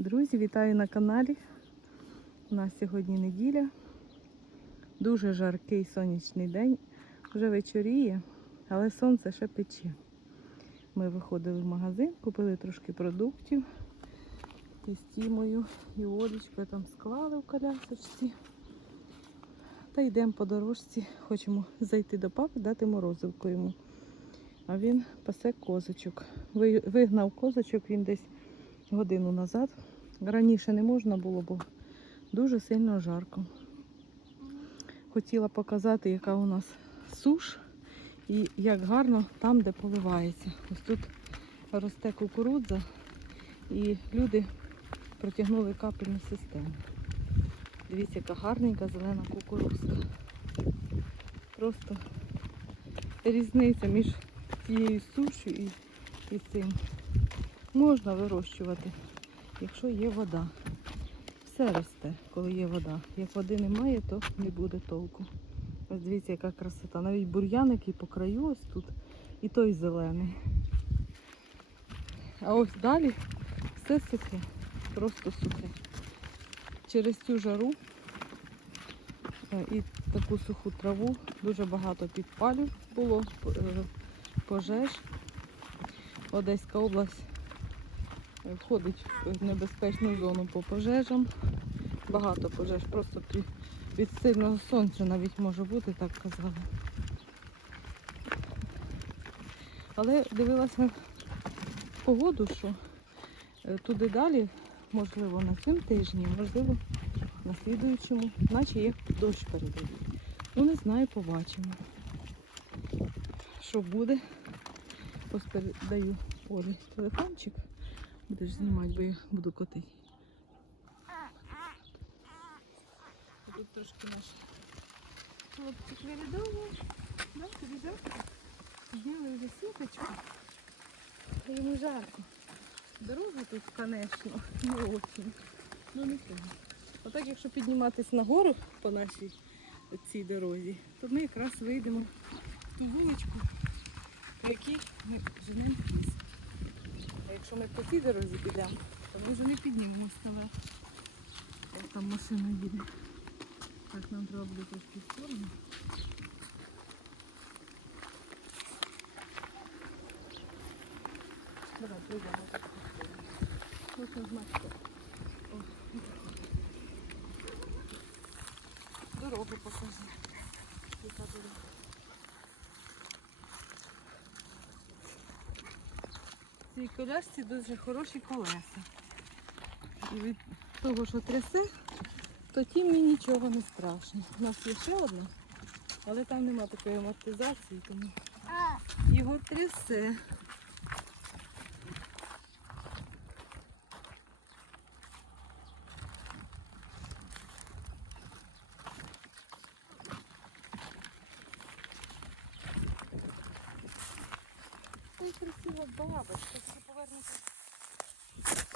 Друзі, вітаю на каналі. У нас сьогодні неділя. Дуже жаркий сонячний день. Вже вечоріє, але сонце ще пече. Ми виходили в магазин, купили трошки продуктів. І з і Олечкою там склали в колясочці. Та йдемо по дорожці. Хочемо зайти до папи, дати морозивку йому. А він пасе козочок. Вигнав козочок він десь годину назад. Раніше не можна було, бо дуже сильно жарко. Хотіла показати, яка у нас суш і як гарно там, де поливається. Ось тут росте кукурудза і люди протягнули капельну систему. Дивіться, яка гарненька зелена кукурузка. Просто різниця між цією сушю і, і цим. Можна вирощувати, якщо є вода. Все росте, коли є вода. Як води немає, то не буде толку. Ось дивіться, яка красота. Навіть бур'ян, який по краю ось тут, і той зелений. А ось далі все сухе, просто сухе. Через цю жару е, і таку суху траву дуже багато підпалів було, е, пожеж. Одеська область входить в небезпечну зону по пожежам. Багато пожеж, просто від сильного сонця навіть може бути, так казали. Але дивилася погоду, що е, туди далі, можливо, на цьому тижні, можливо, на слідуючому, наче як дощ передають. Ну, не знаю, побачимо. Що буде? Ось передаю Олі телефончик. Будеш знімати, бо я буду котити. Тут трошки наш хлопчик вирядовував. Да, тобі жарко? Зняли вже сіточку. Та Йому жарко. Дорога тут, звісно, не очень. Ну не сильно. Отак, якщо підніматися нагору по нашій цій дорозі, то ми якраз вийдемо в ту вуличку, по якій ми женемо ліс. Якщо ми по цій дорозі підемо, то ми вже не піднімемося наверх. Ось там машина їде. Так, нам треба буде трошки в сторону. Давай, прийдемо. так в сторону. Можна знати. Дорогу покажи. Яка дорога. Цій колясці дуже хороші колеса. І від того, що трясе, то тімі нічого не страшно. У нас є ще одна, але там нема такої амортизації, тому його трясе. Красива бабочка, повернути.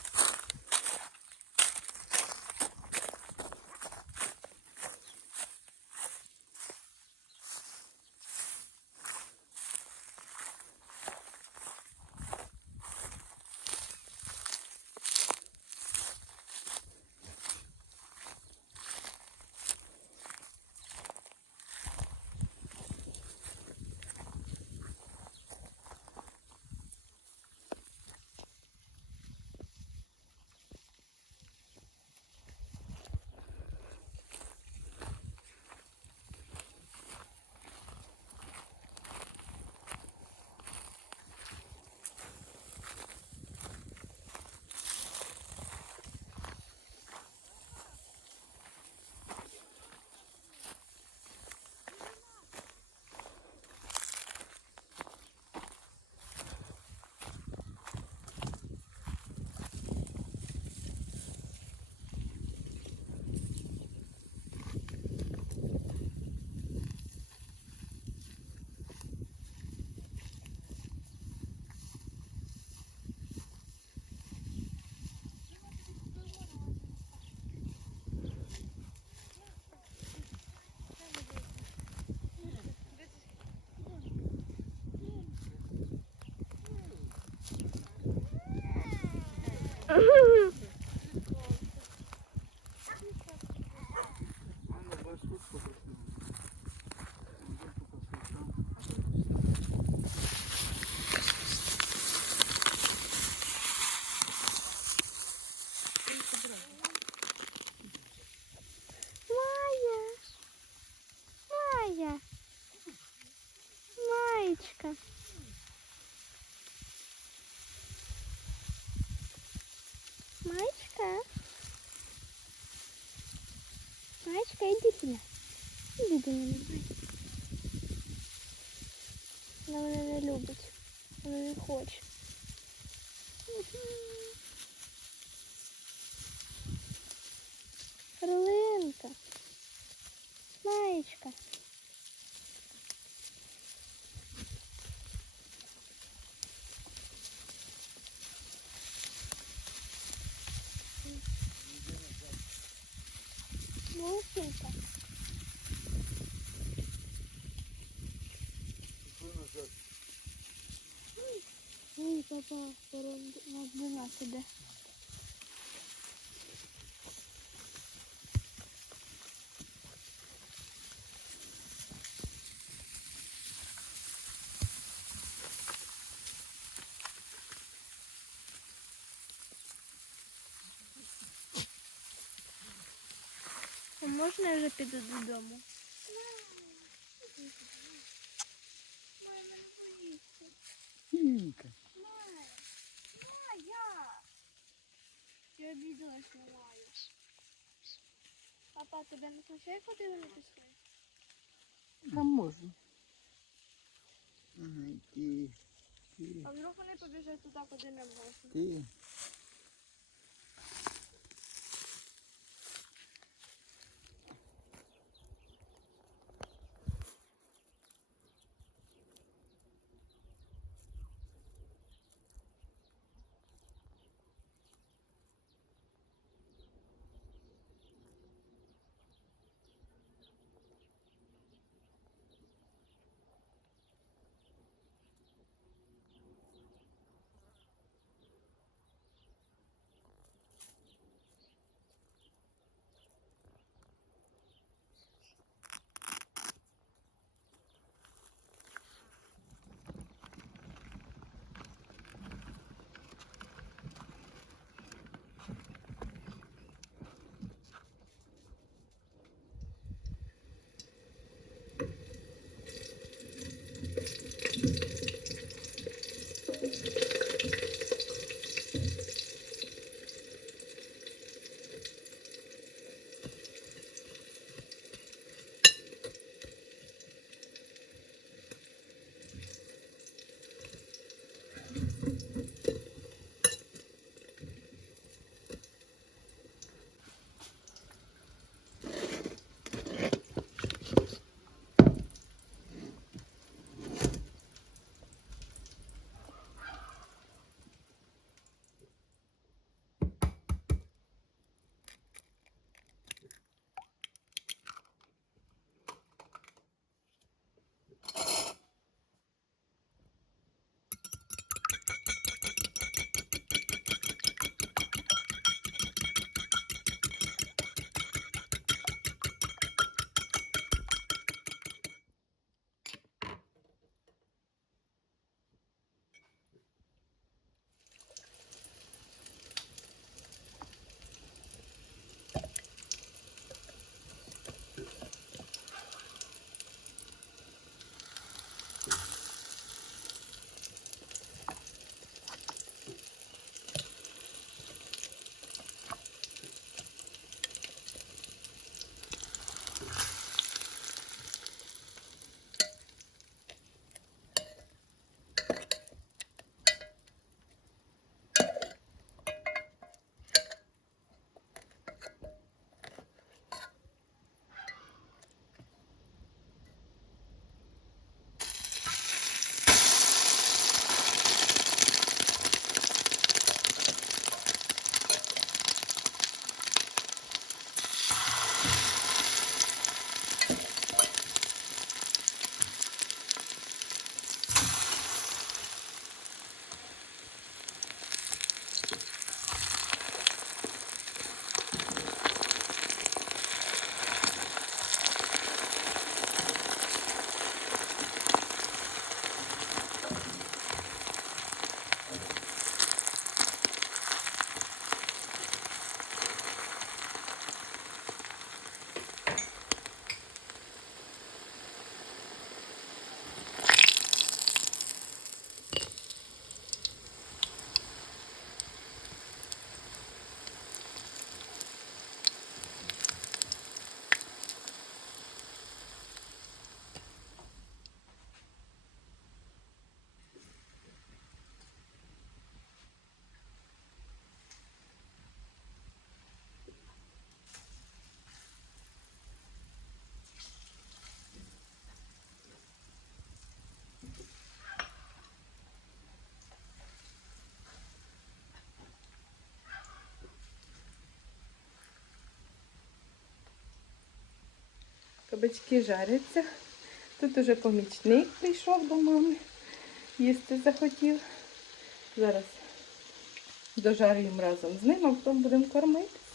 Маечка. Маечка, иди не мене. Вона мене не любить. Вона не хоче. Ой, папа, нас до нас іде. А можна я вже піду додому? Мама, не боїться. Ти обідалась на Маю. Папа, тебе не смущає, куди вони пішли? Там можна. Ага, ти, ти, А вдруг вони побіжать туди, куди не можна? ти. Бички жаряться. Тут уже помічник прийшов до мами. Їсти захотів. Зараз дожарюємо разом з ним, а потім будемо кормитися.